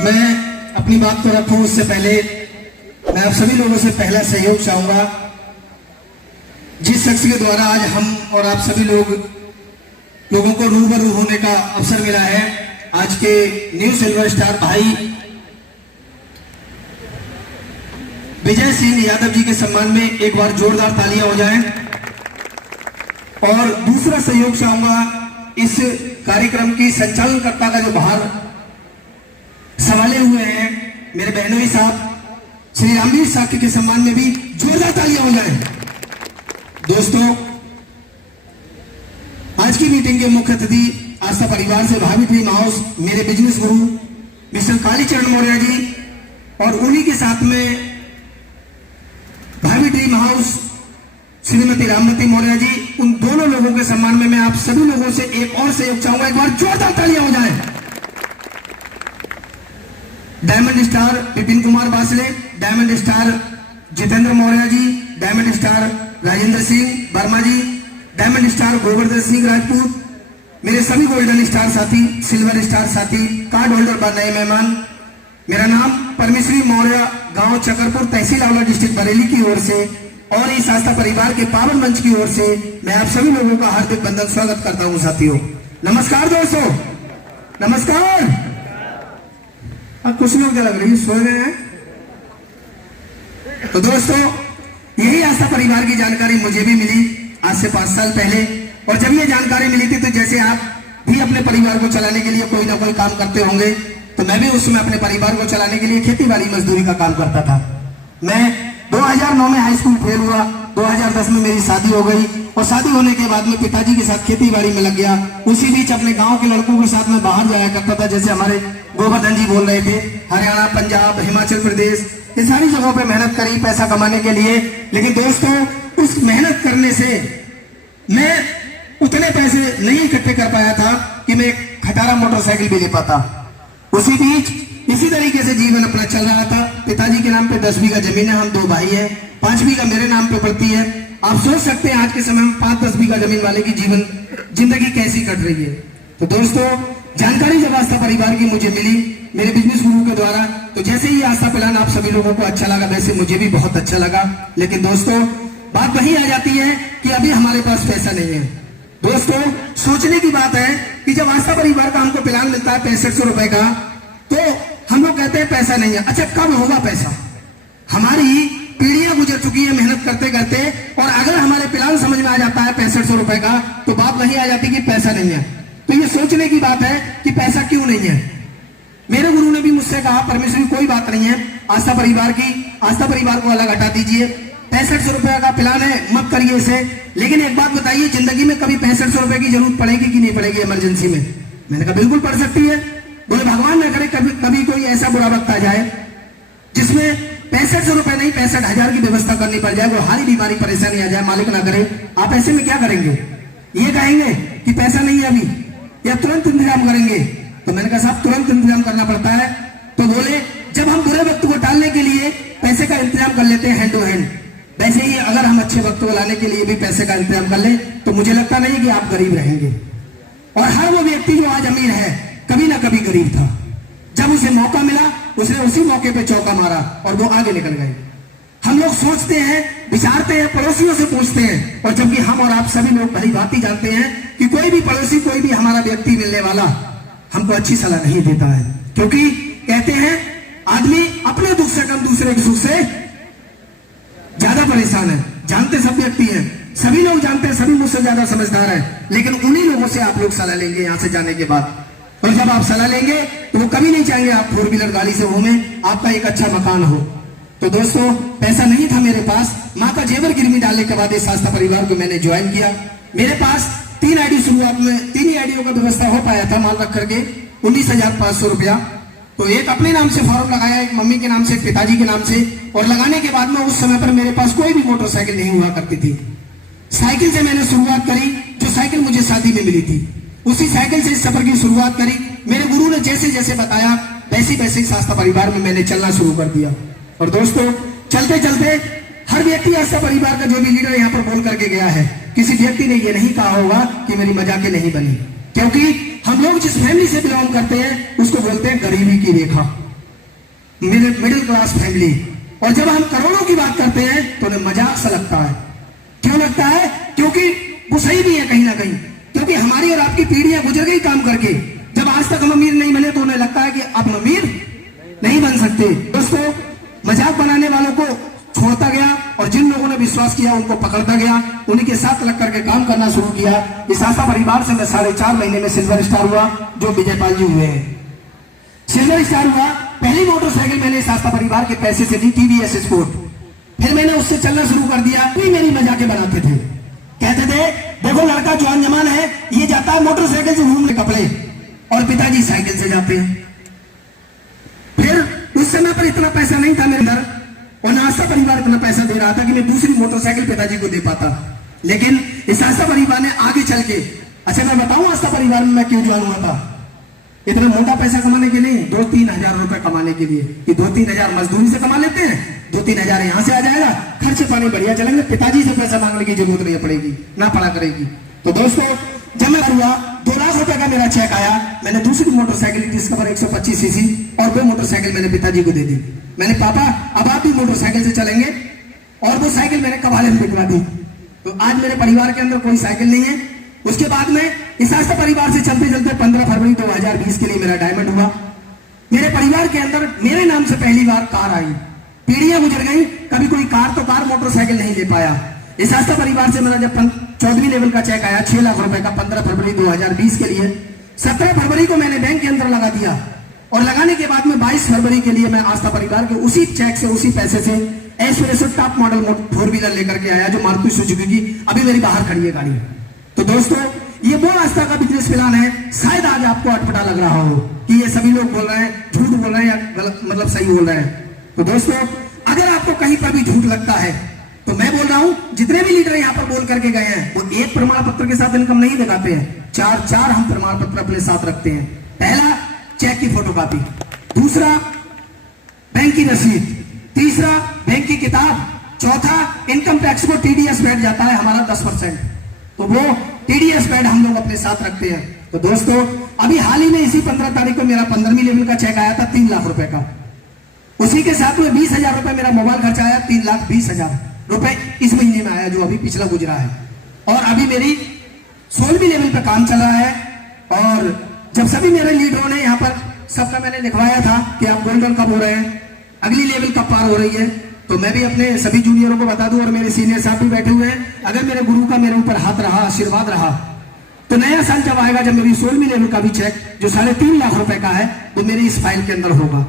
मैं अपनी बात को रखूं उससे पहले मैं आप सभी लोगों से पहला सहयोग चाहूंगा। जिस शख्स के द्वारा आज हम और आप सभी लोगों को रूबरू होने का अवसर मिला है, आज के न्यू सिल्वर स्टार भाई विजय सिंह यादव जी के सम्मान में एक बार जोरदार तालियां हो जाएं। और दूसरा सहयोग चाहूंगा इस कार्यक्रम की संचालनकर्ता का जो बाहर संभाले हुए हैं मेरे बहनोई साहब श्री रामवीर साकी के सम्मान में भी जोरदार तालियां हो जाएं। दोस्तों, आज की मीटिंग के मुख्य अतिथि आस्था परिवार से भाभी ड्रीम हाउस मेरे बिजनेस गुरु मिस्टर कालीचरण मौर्य जी और उन्हीं के साथ में भाभी ड्रीम हाउस श्रीमती राममती मौर्य जी, उन दोनों लोगों के सम्मान में मैं आप सभी लोगों से एक और सहयोग चाहूंगा। एक बार जोरदार तालियां हो जाए। Diamond star Vipin Kumar Basle, diamond star Jitendra Maurya ji, diamond star Rajendra Singh Verma ji, diamond star Govardhan Singh Rajput, मेरे सभी गोल्डन स्टार साथी, सिल्वर स्टार साथी, कार्ड होल्डर व नए मेहमान। मेरा नाम परमेश्वरी मौर्य, गांव चकरपुर, तहसील आंवला, डिस्ट्रिक्ट बरेली की ओर से और इस आस्था परिवार के पावन मंच की ओर से मैं आप सभी लोगों का हार्दिक बंधन स्वागत करता हूं। साथियों नमस्कार। दोस्तों नमस्कार। अब कुछ लोग क्या लग रही है, सो गए हैं? तो दोस्तों, यही आस्था परिवार की जानकारी मुझे भी मिली आज से 5 साल पहले। और जब ये जानकारी मिली थी तो जैसे आप भी अपने परिवार को चलाने के लिए कोई ना कोई काम करते होंगे, तो मैं भी उस समय अपने परिवार को चलाने के लिए खेती बाड़ी मजदूरी का काम करता था। मैं 2009 में हाई स्कूल फेल हुआ, 2010 में मेरी शादी हो गई और शादी होने के बाद में पिताजी के साथ खेती बाड़ी में लग गया। उसी बीच अपने गांव के लड़कों के साथ में बाहर जाया करता था, जैसे हमारे गोवर्धन जी बोल रहे थे, हरियाणा, पंजाब, हिमाचल प्रदेश, ये सारी जगहों पे मेहनत करी पैसा कमाने के लिए। लेकिन दोस्तों, उस मेहनत करने से मैं उतने पैसे नहीं इकट्ठे कर पाया था कि मैं खटारा मोटरसाइकिल भी ले पाता। उसी बीच इसी तरीके से जीवन अपना चल रहा था। पिताजी के नाम पे 10 बीघा जमीन है, हम 2 भाई हैं, 5 बीघा मेरे नाम पे पड़ती है। आप सोच सकते हैं आज के समय में 5-10 बीघा जमीन वाले की जिंदगी कैसी कट रही है। तो दोस्तों, जानकारी जब आस्था परिवार की मुझे मिली मेरे बिजनेस गुरु के द्वारा, तो जैसे ही आस्था प्लान आप सभी लोगों को अच्छा लगा, वैसे मुझे भी बहुत अच्छा लगा। लेकिन दोस्तों, बात वही आ जाती है कि अभी हमारे पास पैसा नहीं है। दोस्तों, सोचने की बात है कि जब आस्था परिवार का हमको प्लान मिलता है 6500 रुपए का, तो हम लोग कहते हैं पैसा नहीं है। अच्छा, कब होगा पैसा? हमारी पीढ़ियां गुजर चुकी है मेहनत करते करते, और अगर हमारे प्लान समझ में आ जाता है 6500 रुपए का, तो बात वही आ जाती है कि पैसा नहीं है। तो ये सोचने की बात है कि पैसा क्यों नहीं है। मेरे गुरु ने भी मुझसे कहा, परमेश्वर कोई बात नहीं है, आस्था परिवार को अलग हटा दीजिए, 6500 रुपए का प्लान है, मत करिए इसे। लेकिन एक बात बताइए, जिंदगी में कभी 6500 रुपए की जरूरत पड़ेगी कि नहीं पड़ेगी इमरजेंसी में? मैंने कहा बिल्कुल पड़ सकती है। बोले भगवान न करे कभी कोई ऐसा बुरा वक्त आ जाए जिसमें 6500 रुपए नहीं 65,000 की व्यवस्था करनी पड़ जाए, वो हारी बीमारी परेशानी आ जाए, मालिक ना करे। आप ऐसे में क्या करेंगे? ये कहेंगे कि पैसा नहीं है अभी, या तुरंत इंतजाम करेंगे? तो मैंने कहा साहब, तुरंत इंतजाम करना पड़ता है। तो बोले जब हम बुरे वक्त को टालने के लिए पैसे का इंतजाम कर लेते हैं हैंड टू हैंड, वैसे ही अगर हम अच्छे वक्त को लाने के लिए भी पैसे का इंतजाम कर ले, तो मुझे लगता नहीं कि आप गरीब रहेंगे। और हर वो व्यक्ति जो आज अमीर है कभी ना कभी गरीब था। जब उसे मौका मिला, उसने उसी मौके पे चौका मारा और वो आगे निकल गए। हम लोग सोचते हैं, विचारते हैं, पड़ोसियों से पूछते हैं, और जबकि हम और आप सभी लोग भली भांति जानते हैं कि कोई भी पड़ोसी, कोई भी हमारा व्यक्ति मिलने वाला हमको अच्छी सलाह नहीं देता है। क्योंकि कहते हैं आदमी अपने दुख से कम दूसरे के सुख से ज्यादा परेशान है। जानते सब व्यक्ति हैं, सभी लोग जानते हैं, सभी मुझसे ज्यादा समझदार है, लेकिन उन्हीं लोगों से आप लोग सलाह लेंगे यहां से जाने के बाद। और जब आप सलाह लेंगे तो वो कभी नहीं चाहेंगे आप 4 व्हीलर गाड़ी से घूमे, आपका एक अच्छा मकान हो। तो दोस्तों, पैसा नहीं था मेरे पास। माँ का जेवर गिरवी डालने के बाद इस आस्था परिवार को मैंने ज्वाइन किया। मेरे पास 3 आईडी शुरुआत में 3 ही आईडियों का व्यवस्था हो पाया था, माल रख करके 19,500 रुपया। तो एक अपने नाम से फॉर्म लगाया, एक मम्मी के नाम से, पिताजी के नाम से, और लगाने के बाद में उस समय पर मेरे पास कोई भी मोटरसाइकिल नहीं हुआ करती थी। साइकिल से मैंने शुरुआत करी, जो साइकिल मुझे शादी में मिली थी। उसी साइकिल से इस सफर की शुरुआत करी। मेरे गुरु ने जैसे जैसे बताया वैसे वैसे इस आस्था परिवार में मैंने चलना शुरू कर दिया। और दोस्तों, चलते चलते हर व्यक्ति आस्था परिवार का जो भी लीडर यहाँ पर बोल करके गया है, किसी व्यक्ति ने ये नहीं कहा होगा कि मेरी मजाकें नहीं बनी। क्योंकि हम लोग जिस फैमिली से बिलोंग करते हैं उसको बोलते हैं गरीबी की रेखा। मिडिल क्लास फैमिली, और जब हम करोड़ों की बात करते हैं तो उन्हें मजाक सा लगता है। क्यों लगता है? क्योंकि वो सही भी है कहीं ना कहीं, क्योंकि हमारी और आपकी पीढ़ियां गुजर गई काम करके। जब आज तक हम अमीर नहीं बने तो उन्हें लगता है कि अब हम अमीर नहीं बन सकते। दोस्तों, मजाक बनाने वालों को छोड़ता गया और जिन लोगों ने विश्वास किया उनको पकड़ता गया, उन्हीं के साथ लग करके काम करना शुरू किया। इस आस्था परिवार से मैं 4.5 महीने में सिल्वर स्टार हुआ, जो विजयपाल जी हुए हैं। सिल्वर स्टार हुआ। पहली मोटरसाइकिल मैंने इस आस्था परिवार के पैसे से ली, टीवीएस स्पोर्ट। फिर मैंने उससे चलना शुरू कर दिया। कोई मेरी मजाके बनाते थे, कहते थे देखो लड़का जवान जमान है, ये जाता है मोटरसाइकिल से घूमने कपड़े, और पिताजी साइकिल से जाते हैं। फिर उस समय पर इतना पैसा नहीं था मेरे अंदर, और आस्था परिवार इतना पैसा दे रहा था कि मैं दूसरी मोटरसाइकिल पिताजी को दे पाता। लेकिन इस आस्था परिवार ने आगे चल के, अच्छा मैं बताऊं आस्था परिवार में मैं क्यों ज्वाइन हुआ था? इतना मोटा पैसा कमाने के लिए, 2-3 हजार रुपए कमाने के लिए, कि 2-3 हजार मजदूरी से कमा लेते हैं, 2-3 हजार यहां से आ जाएगा, खर्चे पानी बढ़िया चलेंगे, पिताजी से पैसा मांगने की जरूरत नहीं पड़ेगी, ना पड़ा करेगी। तो दोस्तों, जब मैं हुआ 2 लाख रुपए का मेरा चेक आया, मैंने दूसरी मोटरसाइकिल डिस्कवर 125 सीसी और वो मोटरसाइकिल मैंने पिताजी को दे दी। मैंने पापा अब आप भी मोटरसाइकिल से चलेंगे, और वो साइकिल मैंने कबाड़े में बिकवा दी। तो आज मेरे परिवार के अंदर कोई साइकिल नहीं है। उसके बाद में इस आस्था परिवार से चलते चलते 15 फरवरी 2020 के लिए मेरा डायमंड हुआ। मेरे परिवार के अंदर मेरे नाम से पहली बार कार आई। पीढ़ियां गुजर गई, कभी कोई कार मोटरसाइकिल नहीं ले पाया। इस आस्था परिवार से मेरा जब 14वीं लेवल का चेक आया 6 लाख रुपए का 15 फरवरी 2020 के लिए, 17 फरवरी को मैंने बैंक के अंदर लगा दिया, और लगाने के बाद में 22 फरवरी के लिए मैं आस्था परिवार के उसी चेक से, उसी पैसे से एस्प्रेसो टॉप मॉडल 4 व्हीलर लेकर के आया, जो मारुति सुजुकी की अभी मेरी बाहर खड़ी है गाड़ी। तो दोस्तों, ये वो आस्था का बिजनेस प्लान है। शायद आज आपको अटपटा लग रहा हो कि ये सभी लोग बोल रहे हैं, झूठ बोल रहे हैं या गलत, मतलब सही बोल रहे हैं। तो दोस्तों, अगर आपको कहीं पर भी झूठ लगता है तो मैं बोल रहा हूं, जितने भी लीडर यहाँ पर बोल करके गए हैं वो एक प्रमाण पत्र के साथ इनकम नहीं दिखाते हैं, 4 हम प्रमाण पत्र अपने साथ रखते हैं। पहला, चेक की फोटोकॉपी, दूसरा बैंक की रसीद, तीसरा बैंक की किताब, चौथा इनकम टैक्स को टीडीएस बैठ जाता है हमारा 10%, तो वो टीडीएस पैड हम लोग अपने साथ रखते हैं। तो दोस्तों, अभी हाल ही में इसी 15 तारीख को मेरा 15वीं लेवल का चेक आया था 3 लाख रुपए का। उसी के साथ में 20,000 रुपए मेरा मोबाइल खर्चा आया, 3,20,000 रुपए इस महीने में आया, जो अभी पिछला गुजरा है। और अभी मेरी 16वीं लेवल पे काम चल रहा है। और जब सभी मेरे लीडरों ने यहाँ पर सबका मैंने लिखवाया था कि आप गोल्डन कब हो रहे हैं, अगली लेवल कब पार हो रही है, तो मैं भी अपने सभी जूनियरों को बता दूं, और मेरे सीनियर साहब भी बैठे हुए हैं, अगर मेरे गुरु का मेरे ऊपर हाथ रहा, आशीर्वाद रहा, तो नया साल जब आएगा, जब मेरी 16वीं लेवल का भी चेक जो 3.5 लाख रुपए का है, तो मेरी इस फाइल के अंदर होगा।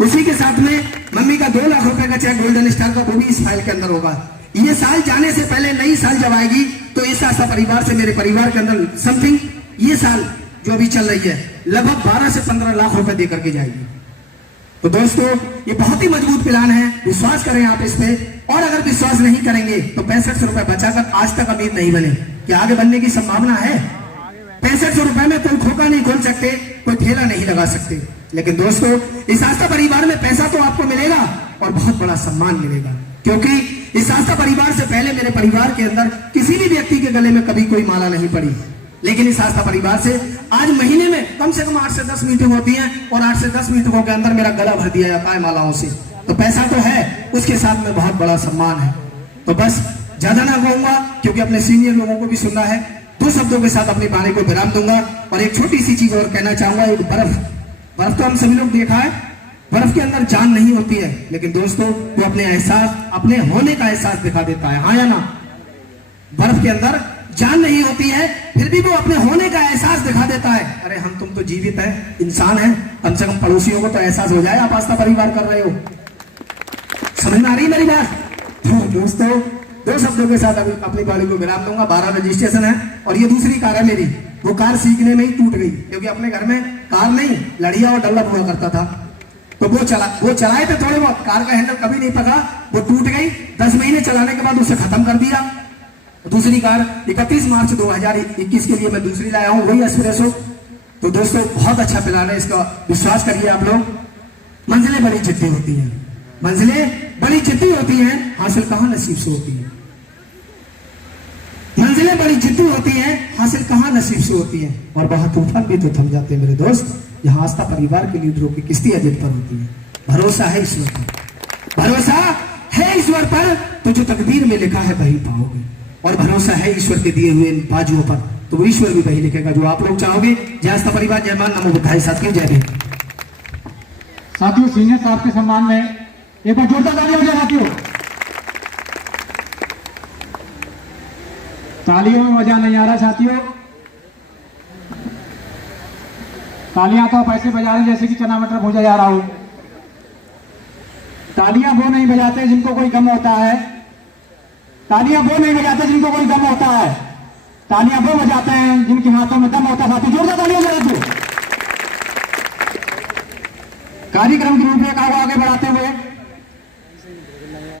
उसी के साथ में मम्मी का 2 लाख रुपए का चेक गोल्डन स्टार का, वो भी इस फाइल के अंदर होगा। ये साल जाने से पहले नई साल जब आएगी तो इस आस्था परिवार से मेरे परिवार के अंदर समथिंग, ये साल जो अभी चल रही है, लगभग 12 से 15 लाख रुपए दे करके जाएगी। तो दोस्तों, ये बहुत ही मजबूत प्लान है, विश्वास करें आप इस पे। और अगर विश्वास नहीं करेंगे तो 65 रुपए बचाकर आज तक अमीर नहीं बने, क्या आगे बनने की संभावना है? 65 रुपए में कोई खोखा नहीं खोल सकते, कोई ठेला नहीं लगा सकते। लेकिन दोस्तों, इस आस्था परिवार में पैसा तो आपको मिलेगा और बहुत बड़ा सम्मान मिलेगा, क्योंकि इस आस्था परिवार से पहले मेरे परिवार के अंदर किसी भी व्यक्ति के गले में कभी कोई माला नहीं पड़ी। लेकिन इस आस्था परिवार से आज महीने में कम से कम 8 से 10 मीटिंग होती है, और 8 से 10 मीटिंगों के अंदर मेरा गला भर दिया जाता है मालाओं से। तो पैसा तो है, उसके साथ में बहुत बड़ा सम्मान है। तो बस ज्यादा ना कहूंगा, क्योंकि अपने सीनियर लोगों को भी सुनना है। 2 शब्दों के साथ अपनी वाणी को विराम दूंगा। और एक छोटी सी चीज और कहना चाहूंगा, एक बर्फ तो हम सभी लोग देखा है, बर्फ के अंदर जान नहीं होती है, लेकिन दोस्तों वो अपने एहसास, अपने होने का एहसास दिखा देता है, हाँ या ना? बर्फ के अंदर जान नहीं होती है, फिर भी वो अपने होने का एहसास दिखा देता है। अरे हम तुम तो जीवित है, इंसान है, कम से कम पड़ोसियों को तो एहसास हो जाए आप आस्था परिवार कर रहे हो। समझ में आ रही मेरी बात? तो दोस्तों, 2 शब्दों के साथ अभी अपनी गाड़ी को विराम दूंगा। 12 रजिस्ट्रेशन है, और ये दूसरी कार है मेरी। वो कार सीखने में ही टूट गई, क्योंकि अपने घर में कार नहीं, लड़िया और डल्ला हुआ करता था। तो वो चलाए थे थोड़े बहुत, कार का हैंडल कभी नहीं पकड़ा, वो टूट गई। 10 महीने चलाने के बाद उसे खत्म कर दिया। दूसरी कार 31 मार्च 2021 के लिए मैं दूसरी लाया हूं, वही एस्प्रेसो। तो दोस्तों, बहुत अच्छा प्लान है, इसका विश्वास करिए आप लोग। मंजिलें बड़ी चिट्ठी होती हैं, मंजिलें बड़ी चिट्ठी होती हैं, हासिल कहां नसीब से होती है। मंजिलें बड़ी चिट्ठी होती हैं, हासिल कहां नसीब से होती है। और वहां तूफान भी तो थम जाते हैं मेरे दोस्त, जहां आस्था परिवार के लीडरों की किस्ती अजट पर होती है। भरोसा है ईश्वर पर, भरोसा है ईश्वर पर, तो जो तकदीर में लिखा है वही पाओगे। और भरोसा है ईश्वर के दिए हुए इन बाजुओं पर, तो वो ईश्वर भी वही लिखेगा जो आप लोग चाहोगे। जय आस्था परिवार, जय मान, नमो बुद्धाय। साथियों जय भीम। साथियों सीनियर साहब के सम्मान में एक बार जोरदार तालियां हो जाए साथियों। तालियों में मजा नहीं आ रहा साथियों, तालियां तो आप ऐसे बजा रहे जैसे कि चना मटर भूजा जा रहा हो। तालियां वो नहीं बजाते जिनको कोई गम होता है, तालियां वो नहीं बजाते जिनको कोई गम होता है, तालियां वो बजाते हैं जिनके हाथों में दम होता है। साथियों जोरदार तालियां हो जाए। कार्यक्रम की रूपरेखा को आगे बढ़ाते हुए